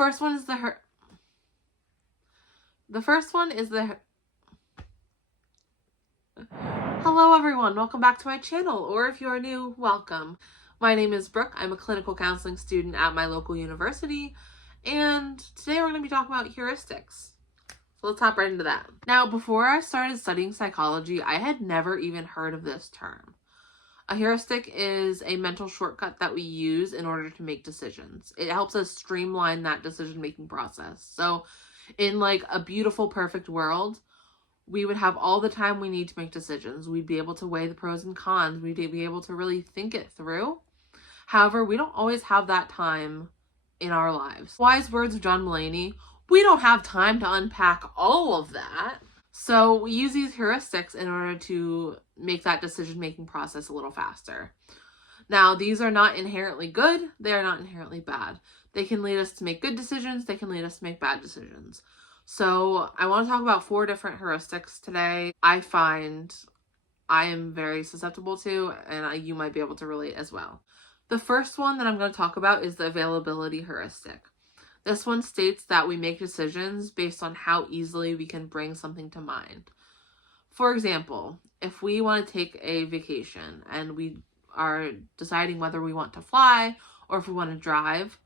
First one is the first one is the Hello everyone, welcome back to my channel, or if you are new, welcome. My name is Brooke. I'm a clinical counseling student at my local university, and today we're going to be talking about heuristics. So let's hop right into that. Now, before I started studying psychology, I had never even heard of this term. A heuristic is a mental shortcut that we use in order to make decisions. It helps us streamline that decision-making process. So in like a beautiful, perfect world, we would have all the time we need to make decisions. We'd be able to weigh the pros and cons. We'd be able to really think it through. However, we don't always have that time in our lives. Wise words of John Mulaney, we don't have time to unpack all of that. So we use these heuristics in order to make that decision-making process a little faster. Now, these are not inherently good. They are not inherently bad. They can lead us to make good decisions. They can lead us to make bad decisions. So I want to talk about 4 different heuristics today. I find I am very susceptible to, and you might be able to relate as well. The first one that I'm going to talk about is the availability heuristic. This one states that we make decisions based on how easily we can bring something to mind. For example, if we want to take a vacation and we are deciding whether we want to fly or if we want to drive,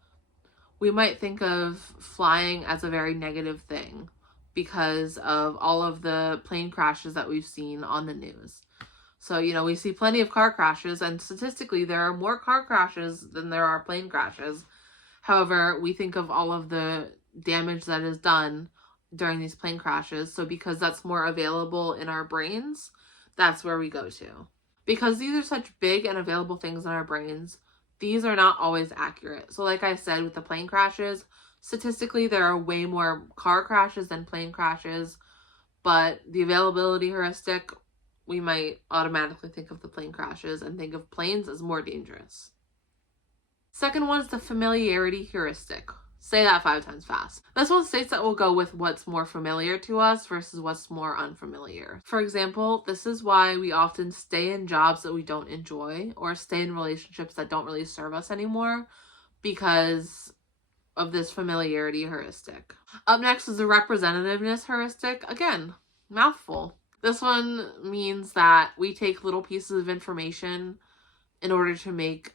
we might think of flying as a very negative thing because of all of the plane crashes that we've seen on the news. So, we see plenty of car crashes, and statistically there are more car crashes than there are plane crashes. However, we think of all of the damage that is done during these plane crashes. So because that's more available in our brains, that's where we go to. Because these are such big and available things in our brains, these are not always accurate. So like I said, with the plane crashes, statistically there are way more car crashes than plane crashes, but the availability heuristic, we might automatically think of the plane crashes and think of planes as more dangerous. Second one is the familiarity heuristic. Say that 5 times fast. This one states that we'll go with what's more familiar to us versus what's more unfamiliar. For example, this is why we often stay in jobs that we don't enjoy or stay in relationships that don't really serve us anymore because of this familiarity heuristic. Up next is the representativeness heuristic. Again, mouthful. This one means that we take little pieces of information in order to make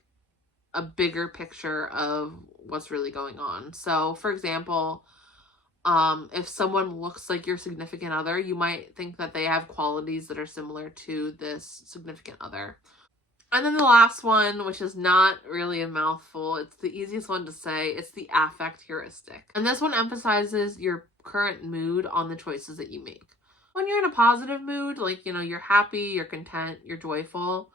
a bigger picture of what's really going on. So, for example, if someone looks like your significant other, you might think that they have qualities that are similar to this significant other. And then the last one, which is not really a mouthful, it's the easiest one to say, it's the affect heuristic. And this one emphasizes your current mood on the choices that you make. When you're in a positive mood, like, you're happy, you're content, you're joyful,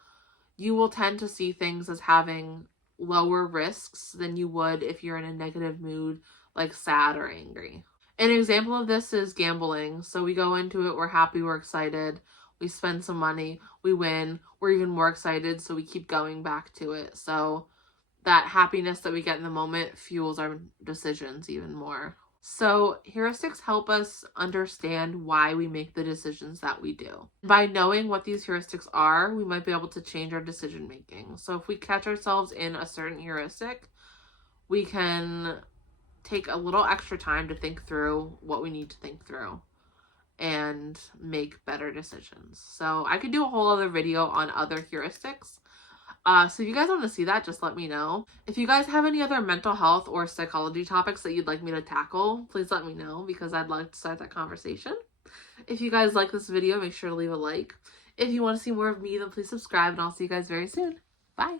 you will tend to see things as having lower risks than you would if you're in a negative mood, like sad or angry. An example of this is gambling. So we go into it, we're happy, we're excited, we spend some money, we win, we're even more excited, so we keep going back to it. So that happiness that we get in the moment fuels our decisions even more. So heuristics help us understand why we make the decisions that we do. By knowing what these heuristics are, we might be able to change our decision making. So if we catch ourselves in a certain heuristic, we can take a little extra time to think through what we need to think through and make better decisions. So I could do a whole other video on other heuristics. So if you guys want to see that, just let me know. If you guys have any other mental health or psychology topics that you'd like me to tackle, please let me know because I'd like to start that conversation. If you guys like this video, make sure to leave a like. If you want to see more of me, then please subscribe, and I'll see you guys very soon. Bye!